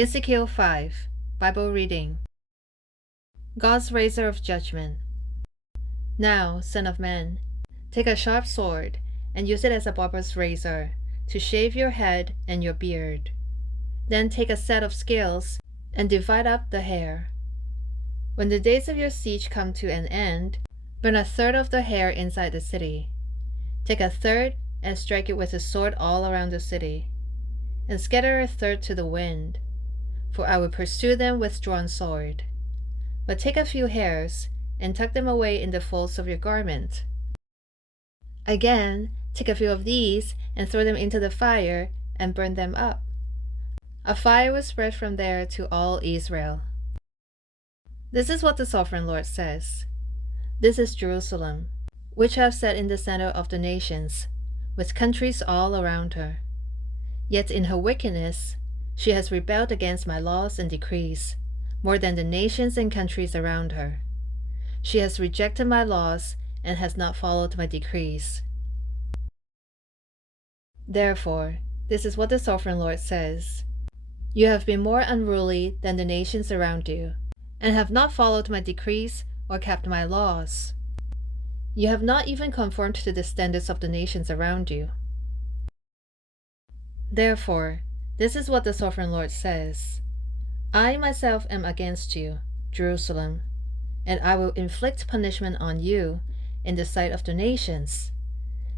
Ezekiel 5, Bible reading. God's razor of judgment. Now, son of man, take a sharp sword and use it as a barber's razor to shave your head and your beard. Then take a set of scales and divide up the hair. When the days of your siege come to an end, burn a third of the hair inside the city. Take a third and strike it with a sword all around the city, and scatter a third to the wind, for I will pursue them with drawn sword. But take a few hairs and tuck them away in the folds of your garment. Again, take a few of these and throw them into the fire and burn them up. A fire will spread from there to all Israel. This is what the Sovereign Lord says. This is Jerusalem, which I have set in the center of the nations, with countries all around her. Yet in her wickedness, she has rebelled against my laws and decrees, more than the nations and countries around her. She has rejected my laws and has not followed my decrees. Therefore, this is what the Sovereign Lord says. You have been more unruly than the nations around you, and have not followed my decrees or kept my laws. You have not even conformed to the standards of the nations around you. Therefore, this is what the Sovereign Lord says. I myself am against you, Jerusalem, and I will inflict punishment on you in the sight of the nations.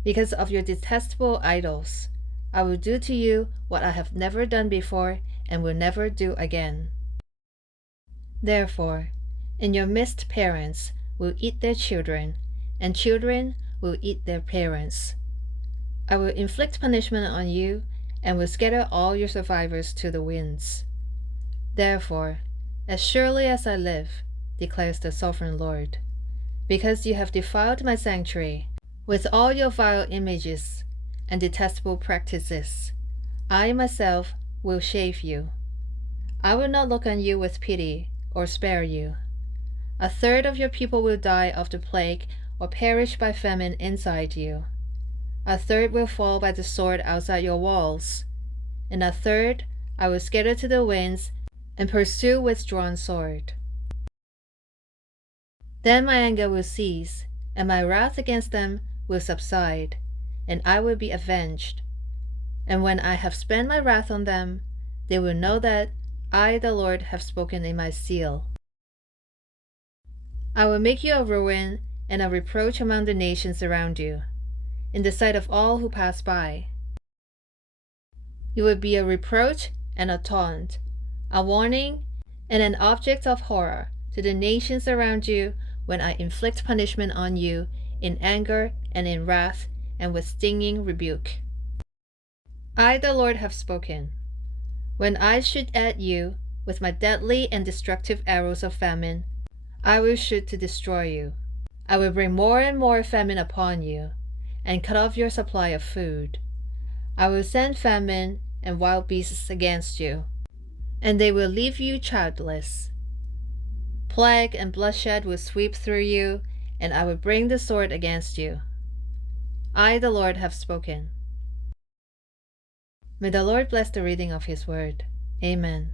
Because of your detestable idols, I will do to you what I have never done before and will never do again. Therefore, in your midst parents will eat their children, and children will eat their parents. I will inflict punishment on you and will scatter all your survivors to the winds. Therefore, as surely as I live, declares the Sovereign Lord, because you have defiled my sanctuary with all your vile images and detestable practices, I myself will shave you. I will not look on you with pity or spare you. A third of your people will die of the plague or perish by famine inside you. A third will fall by the sword outside your walls, and a third I will scatter to the winds and pursue with drawn sword. Then my anger will cease, and my wrath against them will subside, and I will be avenged. And when I have spent my wrath on them, they will know that I, the Lord, have spoken in my seal. I will make you a ruin and a reproach among the nations around you, in the sight of all who pass by. You will be a reproach and a taunt, a warning and an object of horror to the nations around you when I inflict punishment on you in anger and in wrath and with stinging rebuke. I, the Lord, have spoken. When I shoot at you with my deadly and destructive arrows of famine, I will shoot to destroy you. I will bring more and more famine upon you, and cut off your supply of food. I will send famine and wild beasts against you, and they will leave you childless. Plague and bloodshed will sweep through you, and I will bring the sword against you. I, the Lord, have spoken. May the Lord bless the reading of His word. Amen.